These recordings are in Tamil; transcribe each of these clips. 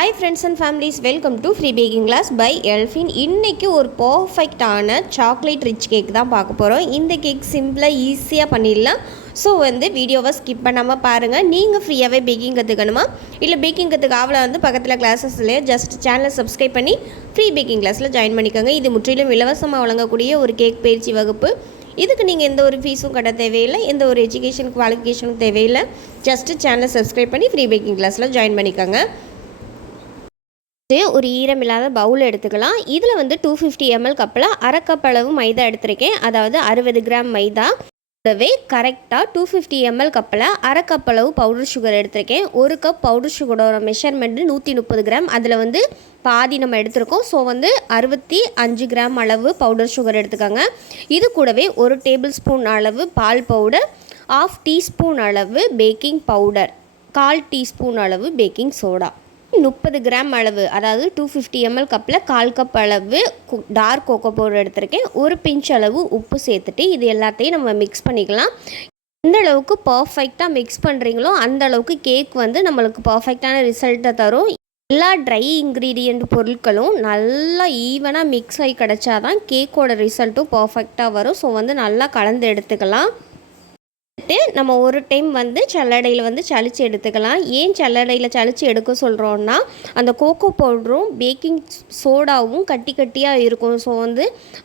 Hi friends and families, welcome to free baking class by Elfin. இன்றைக்கி ஒரு பர்ஃபெக்டான சாக்லேட் ரிச் கேக் தான் பார்க்க போகிறோம். இந்த கேக் சிம்பிளாக ஈஸியாக பண்ணிடலாம். ஸோ வீடியோவை ஸ்கிப் பண்ணாமல் பாருங்கள். நீங்கள் ஃப்ரீயாகவே பேக்கிங் கற்றுக்கணுமா, இல்லை பேக்கிங் கற்றுக்க ஆவலை பக்கத்தில் கிளாஸஸ்லேயே ஜஸ்ட் சேனலை சப்ஸ்கிரைப் பண்ணி ஃப்ரீ பேக்கிங் கிளாஸில் ஜாயின் பண்ணிக்கோங்க. இது முற்றிலும் இலவசமாக வழங்கக்கூடிய ஒரு கேக் பயிற்சி வகுப்பு. இதுக்கு நீங்கள் எந்த ஒரு ஃபீஸும் கட்ட தேவையில்லை, எந்த ஒரு எஜுகேஷன் குவாலிஃபிகேஷனும் தேவையில்லை. ஜஸ்ட்டு சேனலை சப்ஸ்கிரைப் பண்ணி ஃப்ரீ பேக்கிங் கிளாஸில் ஜாயின் பண்ணிக்கோங்க. ஒரு ஈரமில்லாத பவுல் எடுத்துக்கலாம். இதில் 250 ml கப்பில் அரை கப் அளவு மைதா எடுத்திருக்கேன். அதாவது 60 கிராம் மைதா. கூடவே கரெக்டாக 250 ml கப்பில் அரை கப் அளவு பவுடர் சுகர் எடுத்திருக்கேன். ஒரு கப் பவுடர் சுகரோட மெஷர்மெண்ட்டு 130 கிராம். அதில் பாதி நம்ம எடுத்திருக்கோம். ஸோ 65 கிராம் அளவு பவுடர் சுகர் எடுத்துக்கோங்க. இது கூடவே 1 டேபிள் ஸ்பூன் அளவு பால் பவுடர், 1/2 டீஸ்பூன் அளவு பேக்கிங் பவுடர், 1/4 டீஸ்பூன் அளவு பேக்கிங் சோடா, 30 கிராம் அளவு, அதாவது 250 ml கப்பில் 1/4 கப் அளவு டார்க் கோகோ பவுடர் எடுத்திருக்கேன். ஒரு பிஞ்ச் அளவு உப்பு சேர்த்துட்டு இது எல்லாத்தையும் நம்ம மிக்ஸ் பண்ணிக்கலாம். எந்த அளவுக்கு பர்ஃபெக்டாக மிக்ஸ் பண்ணுறீங்களோ அந்த அளவுக்கு கேக் நம்மளுக்கு பர்ஃபெக்டான ரிசல்ட்டை தரும். எல்லா ட்ரை இன்க்ரீடியண்ட் பொருட்களும் நல்லா ஈவனாக மிக்ஸ் ஆகி கிடச்சாதான் கேக்கோட ரிசல்ட்டும் பர்ஃபெக்டாக வரும். ஸோ நல்லா கலந்து எடுத்துக்கலாம். நம்ம ஒரு டைம் சல்லடையில் சளிச்சு எடுத்துக்கலாம். ஏன் சல்லடையில் சளிச்சு எடுக்க சொல்கிறோன்னா, அந்த கோகோ பவுடரும் பேக்கிங் சோடாவும் கட்டி கட்டியாக இருக்கும். ஸோ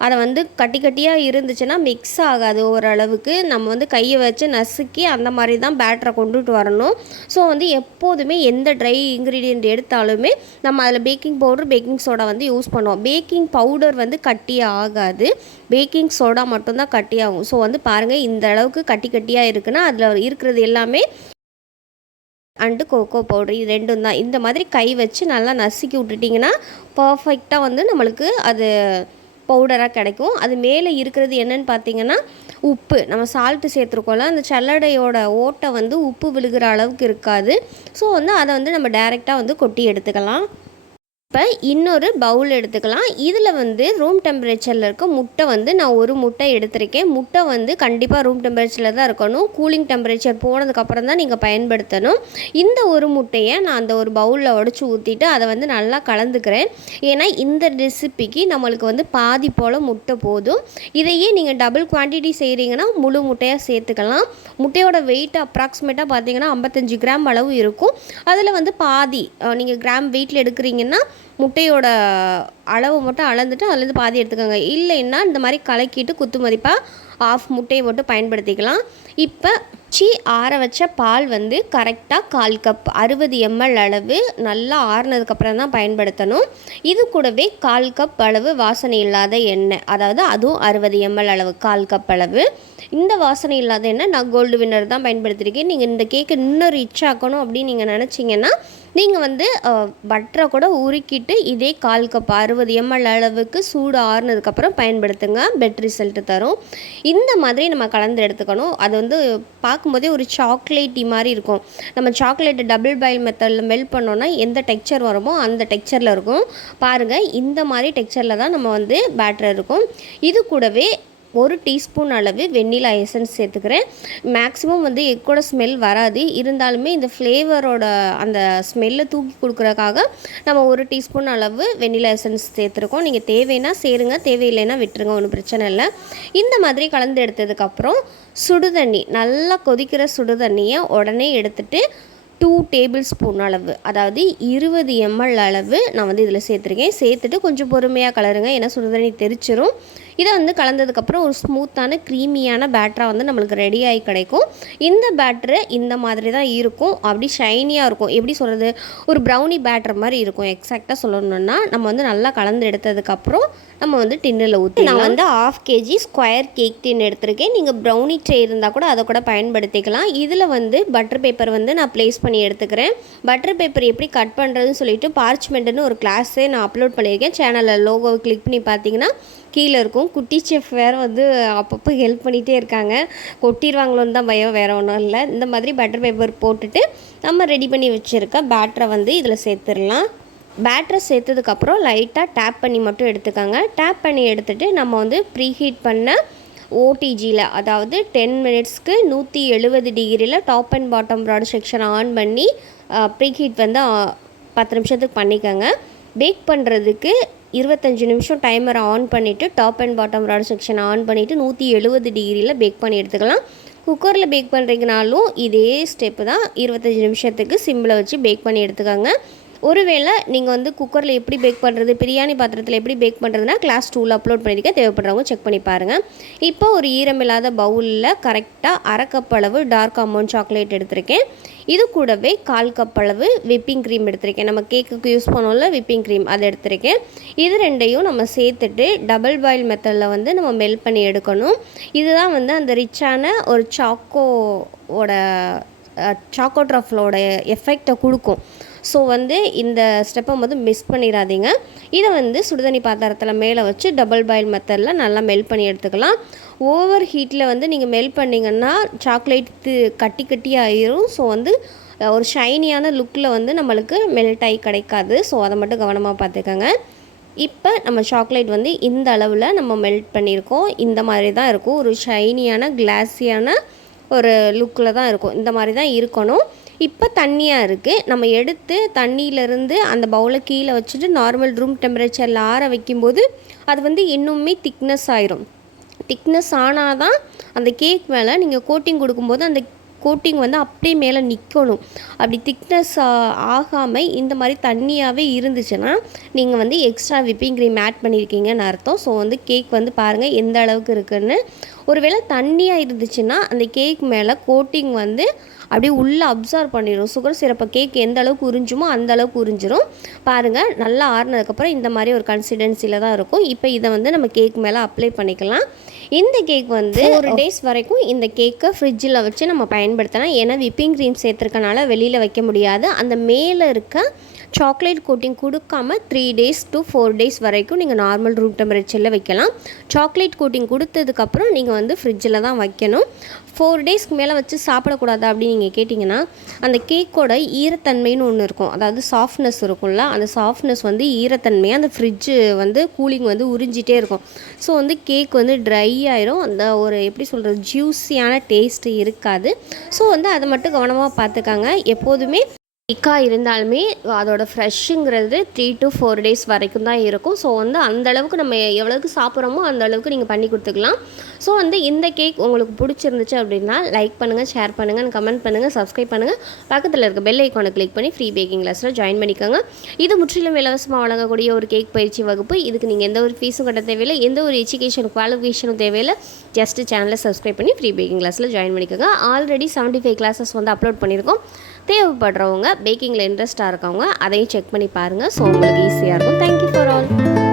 அதை கட்டி கட்டியாக இருந்துச்சுன்னா மிக்ஸ் ஆகாது. ஓரளவுக்கு நம்ம கையை வச்சு நசுக்கி அந்த மாதிரி தான் பேட்டரை கொண்டுட்டு வரணும். ஸோ எப்போதுமே எந்த ட்ரை இன்க்ரீடியண்ட் எடுத்தாலுமே நம்ம அதில் baking powder baking soda use பண்ணுவோம். பேக்கிங் பவுடர் கட்டியாக ஆகாது, பேக்கிங் சோடா மட்டும்தான் கட்டியாகும். ஸோ பாருங்கள், இந்த அளவுக்கு கட்டி கட்டியாக இருக்குன்னா அதில் இருக்கிறது எல்லாமே அண்டு கோகோ பவுடர், இது ரெண்டும் தான். இந்த மாதிரி கை வச்சு நல்லா நசுக்கி விட்டுட்டிங்கன்னா பர்ஃபெக்டாக நம்மளுக்கு அது பவுடராக கிடைக்கும். அது மேலே இருக்கிறது என்னன்னு பார்த்தீங்கன்னா உப்பு. நம்ம சால்ட்டு சேர்த்துருக்கோம்ல, அந்த சல்லடையோட ஓட்டை உப்பு விழுகிற அளவுக்கு இருக்காது. ஸோ அதை நம்ம டைரெக்டாக கொட்டி எடுத்துக்கலாம். இப்போ இன்னொரு பவுல் எடுத்துக்கலாம். இதில் ரூம் டெம்பரேச்சரில் இருக்க முட்டை நான் ஒரு முட்டை எடுத்திருக்கேன். முட்டை கண்டிப்பாக ரூம் டெம்பரேச்சரில் தான் இருக்கணும். கூலிங் டெம்பரேச்சர் போனதுக்கப்புறம் தான் நீங்கள் பயன்படுத்தணும். இந்த ஒரு முட்டையை நான் அந்த ஒரு பவுலில் உடச்சி ஊற்றிட்டு அதை நல்லா கலந்துக்கிறேன். ஏன்னா இந்த ரெசிபிக்கு நம்மளுக்கு பாதி போல் முட்டை போதும். இதையே நீங்கள் டபுள் குவான்டிட்டி செய்கிறீங்கன்னா முழு முட்டையாக சேர்த்துக்கலாம். முட்டையோட வெயிட் அப்ராக்சிமேட்டாக பார்த்தீங்கன்னா 55 கிராம் அளவு இருக்கும். அதில் பாதி நீங்கள் கிராம் வெயிட்டில் எடுக்கிறீங்கன்னா முட்டையோட அளவு மட்டும் அளந்துட்டு அதுலேருந்து பாதி எடுத்துக்கோங்க. இல்லைன்னா இந்த மாதிரி கலக்கிட்டு குத்து மதிப்பாக 1/2 முட்டையை மட்டும் பயன்படுத்திக்கலாம். இப்போ ஆற வச்ச பால் கரெக்டாக 1/4 கப் 60 ml அளவு நல்லா ஆறுனதுக்கப்புறம் தான் பயன்படுத்தணும். இது கூடவே 1/4 கப் அளவு வாசனை இல்லாத எண்ணெய், அதாவது அதுவும் 60 ml அளவு, 1/4 கப் அளவு. இந்த வாசனை இல்லாத எண்ணெய் நான் கோல்டு வின்னர் தான் பயன்படுத்தியிருக்கேன். நீங்கள் இந்த கேக்கை இன்னும் ரிச் ஆக்கணும் அப்படின்னு நீங்கள் நினச்சிங்கன்னா நீங்கள் பட்டரை கூட உருக்கிட்டு இதே 1/4 கப் 60 ml அளவுக்கு சூடு ஆறுனதுக்கப்புறம் பயன்படுத்துங்க. பெட் ரிசல்ட்டு தரும். இந்த மாதிரி நம்ம கலந்து எடுத்துக்கணும். அது பார்க்கும்போதே ஒரு சாக்லேட்டி மாதிரி இருக்கும். நம்ம சாக்லேட்டை டபுள் பாயில் மெத்தடில் மெல்ட் பண்ணோன்னா எந்த டெக்ஸ்சர் வருமோ அந்த டெக்ஸ்சரில் இருக்கும். பாருங்கள், இந்த மாதிரி டெக்ஸ்சரில் தான் நம்ம பேட்டர் இருக்கும். இது கூடவே 1 டீஸ்பூன் அளவு வெண்ணிலா எசன்ஸ் சேர்த்துக்கிறேன். மேக்ஸிமம் எக்கோட ஸ்மெல் வராது, இருந்தாலுமே இந்த ஃப்ளேவரோட அந்த ஸ்மெல்லை தூக்கி கொடுக்குறதுக்காக நம்ம 1 டீஸ்பூன் அளவு வெண்ணிலா எசன்ஸ் சேர்த்துருக்கோம். நீங்கள் தேவைன்னா சேருங்க, தேவையில்லைன்னா விட்டுருங்க, ஒன்றும் பிரச்சனை இல்லை. இந்த மாதிரி கலந்து எடுத்ததுக்கப்புறம் சுடுதண்ணி, நல்லா கொதிக்கிற சுடுதண்ணியை உடனே எடுத்துகிட்டு 2 டேபிள் ஸ்பூன் அளவு, அதாவது 20 ml அளவு நான் இதில் சேர்த்துருக்கேன். சேர்த்துட்டு கொஞ்சம் பொறுமையாக கலருங்க, ஏன்னா சுடுதண்ணி தெரிச்சிரும். இதை கலந்ததுக்கப்புறம் ஒரு ஸ்மூத்தான க்ரீமியான பேட்டராக நம்மளுக்கு ரெடியாகி கிடைக்கும். இந்த பேட்டரு இந்த மாதிரி தான் இருக்கும். அப்படி ஷைனியாக இருக்கும். எப்படி சொல்கிறது, ஒரு ப்ரௌனி பேட்டர் மாதிரி இருக்கும். எக்ஸாக்டாக சொல்லணுன்னா நம்ம நல்லா கலந்து எடுத்ததுக்கப்புறம் நம்ம டின்னில் ஊற்றி, நான் 1/2 kg ஸ்கொயர் கேக் டின் எடுத்திருக்கேன். நீங்கள் ப்ரௌனி ட்ரே இருந்தால் கூட அதை கூட பயன்படுத்திக்கலாம். இதில் பட்டர் பேப்பர் நான் ப்ளேஸ் பண்ணி எடுத்துக்கிறேன். பட்டர் பேப்பர் எப்படி கட் பண்ணுறதுன்னு சொல்லிட்டு பார்ச்மெண்ட்டுன்னு ஒரு கிளாஸே நான் அப்லோட் பண்ணியிருக்கேன். சேனலில் லோகோவை கிளிக் பண்ணி பார்த்தீங்கன்னா கீழே இருக்கும். குட்டி செஃப் வேறு அப்பப்போ ஹெல்ப் பண்ணிகிட்டே இருக்காங்க. கொட்டிடுவாங்களோன்னு தான் பயம், வேறு ஒன்றும் இல்லை. இந்த மாதிரி பட்டர் பேப்பர் போட்டுட்டு நம்ம ரெடி பண்ணி வச்சுருக்க பேட்டரை இதில் சேர்த்துடலாம். பேட்டரை சேர்த்ததுக்கப்புறம் லைட்டாக டேப் பண்ணி மட்டும் எடுத்துக்கோங்க. டேப் பண்ணி எடுத்துகிட்டு நம்ம ப்ரீஹீட் பண்ண ஓடிஜியில், அதாவது 10 மினிட்ஸ்க்கு 170 டிகிரியில் top and bottom broad section on பண்ணி ப்ரீஹீட் 10 நிமிஷத்துக்கு பண்ணிக்கோங்க. பேக் பண்ணுறதுக்கு 25 நிமிஷம் டைமரை ஆன் பண்ணிவிட்டு டாப் அண்ட் பாட்டம் ராட் செக்ஷனை ஆன் பண்ணிவிட்டு 170 டிகிரியில் பேக் பண்ணி எடுத்துக்கலாம். குக்கரில் பேக் பண்ணுறீங்கனாலும் இதே ஸ்டெப்பு தான். 25 நிமிஷத்துக்கு சிம்மில் வச்சு பேக் பண்ணி எடுத்துக்கோங்க. ஒருவேளை நீங்கள் வந்து குக்கரில் எப்படி பேக் பண்ணுறது, பிரியாணி பாத்திரத்தில் எப்படி பேக் பண்ணுறதுனா கிளாஸ் 2ல் அப்லோட் பண்ணியிருக்கேன், தேவைப்படுறவங்க செக் பண்ணி பாருங்கள். இப்போ ஒரு ஈரமில்லாத பவுலில் கரெக்டாக அரை கப் அளவு டார்க் அமௌண்ட் சாக்லேட் எடுத்திருக்கேன். இது கூடவே 1/4 கப் அளவு விப்பிங் க்ரீம் எடுத்திருக்கேன். நம்ம கேக்குக்கு யூஸ் பண்ணோம்ல விப்பிங் க்ரீம், அதை எடுத்திருக்கேன். இது ரெண்டையும் நம்ம சேர்த்துட்டு டபுள் பாயில் மெத்தடில் வந்து நம்ம மெல்ட் பண்ணி எடுக்கணும். இதுதான் வந்து அந்த ரிச்சான ஒரு சாக்கோ ட்ரஃபலோட எஃபெக்டை கொடுக்கும். ஸோ வந்து இந்த ஸ்டெப்பை வந்து மிஸ் பண்ணிடாதீங்க. இதை வந்து சுடுதண்ணி பாத்திரத்தில் மேலே வச்சு டபுள் பாயில் மெத்தடில் நல்லா மெல்ட் பண்ணி எடுத்துக்கலாம். ஓவர் ஹீட்டில் வந்து நீங்கள் மெல்ட் பண்ணிங்கன்னா சாக்லேட்டு கட்டி ஆயிரும். ஸோ வந்து ஒரு ஷைனியான லுக்கில் வந்து நம்மளுக்கு மெல்ட் ஆகி கிடைக்காது. ஸோ அதை மட்டும் கவனமாக பார்த்துக்கோங்க. இப்போ நம்ம சாக்லேட் வந்து இந்த அளவில் நம்ம மெல்ட் பண்ணியிருக்கோம். இந்த மாதிரி தான் இருக்கும். ஒரு ஷைனியான கிளாஸியான ஒரு லுக்கில் தான் இருக்கும். இந்த மாதிரி தான் இருக்கணும். இப்போ தண்ணியாக இருக்குது. நம்ம எடுத்து தண்ணியிலேருந்து அந்த பவுலை கீழே வச்சுட்டு நார்மல் ரூம் டெம்பரேச்சரில் ஆற வைக்கும்போது அது வந்து இன்னுமே திக்னஸ் ஆயிரும். திக்னஸ் ஆனால் தான் அந்த கேக் மேலே நீங்கள் கோட்டிங் கொடுக்கும்போது அந்த கோட்டிங் வந்து அப்படியே மேலே நிற்கணும். அப்படி திக்னஸ் ஆகாமல் இந்த மாதிரி தண்ணியாகவே இருந்துச்சுன்னா நீங்கள் வந்து எக்ஸ்ட்ரா விப்பிங் க்ரீம் ஆட் பண்ணியிருக்கீங்கன்னு அர்த்தம். ஸோ வந்து கேக் வந்து பாருங்கள் எந்த அளவுக்கு இருக்குதுன்னு. ஒருவேளை தண்ணியாக இருந்துச்சுன்னா அந்த கேக் மேலே கோட்டிங் வந்து அப்படியே உள்ளே அப்சார்வ் பண்ணிடும். சுகர் சிரப்பை கேக் எந்த அளவுக்கு உறிஞ்சுமோ அந்த அளவுக்கு உறிஞ்சிரும். பாருங்கள், நல்லா ஆறுனதுக்கப்புறம் இந்த மாதிரி ஒரு கன்சிஸ்டன்சியில் தான் இருக்கும். இப்போ இதை வந்து நம்ம கேக் மேலே அப்ளை பண்ணிக்கலாம். இந்த கேக் வந்து 4 டேஸ் வரைக்கும் இந்த கேக்கை ஃப்ரிட்ஜில் வச்சு நம்ம பயன்படுத்தலாம். ஏன்னா விப்பிங் க்ரீம் சேர்த்துருக்கனால வெளியில் வைக்க முடியாது. அந்த மேலே இருக்க சாக்லேட் கோட்டிங் கொடுக்காம 3 days to 4 days வரைக்கும் நீங்கள் நார்மல் ரூம் டெம்பரேச்சரில் வைக்கலாம். சாக்லேட் கோட்டிங் கொடுத்ததுக்கப்புறம் நீங்கள் வந்து ஃப்ரிட்ஜில் தான் வைக்கணும். 4 daysக்கு மேலே வச்சு சாப்பிடக்கூடாதா அப்படின்னு நீங்கள் கேட்டிங்கன்னா, அந்த கேக்கோட ஈரத்தன்மைன்னு ஒன்று இருக்கும். அதாவது சாஃப்ட்னஸ் இருக்கும்ல, அந்த சாஃப்ட்னஸ் வந்து ஈரத்தன்மையாக அந்த ஃப்ரிட்ஜு வந்து கூலிங் வந்து உறிஞ்சிட்டே இருக்கும். ஸோ வந்து கேக் வந்து ட்ரை ஆயிரும். அந்த ஒரு எப்படி சொல்கிறது, ஜூஸியான டேஸ்ட்டு இருக்காது. ஸோ வந்து அதை மட்டும் கவனமாக பார்த்துக்காங்க. எப்போதுமே கேக்காக இருந்தாலுமே அதோட ஃப்ரெஷ்ஷுங்கிறது 3 to 4 days வரைக்கும் தான் இருக்கும். ஸோ வந்து அந்தளவுக்கு நம்ம எவ்வளோக்கு சாப்பிட்றோமோ அந்தளவுக்கு நீங்கள் பண்ணி கொடுத்துக்கலாம். ஸோ வந்து இந்த கேக் உங்களுக்கு பிடிச்சிருந்துச்சு அப்படின்னா லைக் பண்ணுங்கள், ஷேர் பண்ணுங்கள், கமெண்ட் பண்ணுங்கள், சப்ஸ்கிரைப் பண்ணுங்கள். பக்கத்தில் இருக்க பெல் ஐக்கானை கிளிக் பண்ணி ஃப்ரீ பேக்கிங் கிளாஸில் ஜாயின் பண்ணிக்கோங்க. இது முற்றிலும் இலவசமாக வழங்கக்கூடிய ஒரு கேக் பயிற்சி வகுப்பு. இதுக்கு நீங்கள் எந்த ஒரு ஃபீஸும் கட்ட தேவையில்லை, எந்த ஒரு எஜுகேஷன் குவாலிஃபிகேஷனும் தேவையில்லை. ஜஸ்ட்டு சேனலை சப்ஸ்கிரைப் பண்ணி ஃப்ரீ பேக்கிங் கிளாஸில் ஜாயின் பண்ணிக்கோங்க. ஆல்ரெடி 75 கிளாஸஸ் வந்து அப்லோட் பண்ணியிருக்கோம். தேவைப்படுறவங்க பேக்கிங்கில் இன்ட்ரெஸ்ட்டாக இருக்கவங்க அதையும் செக் பண்ணி பாருங்கள். ஸோ உங்களுக்கு ஈஸியாக இருக்கும். Thank you for all.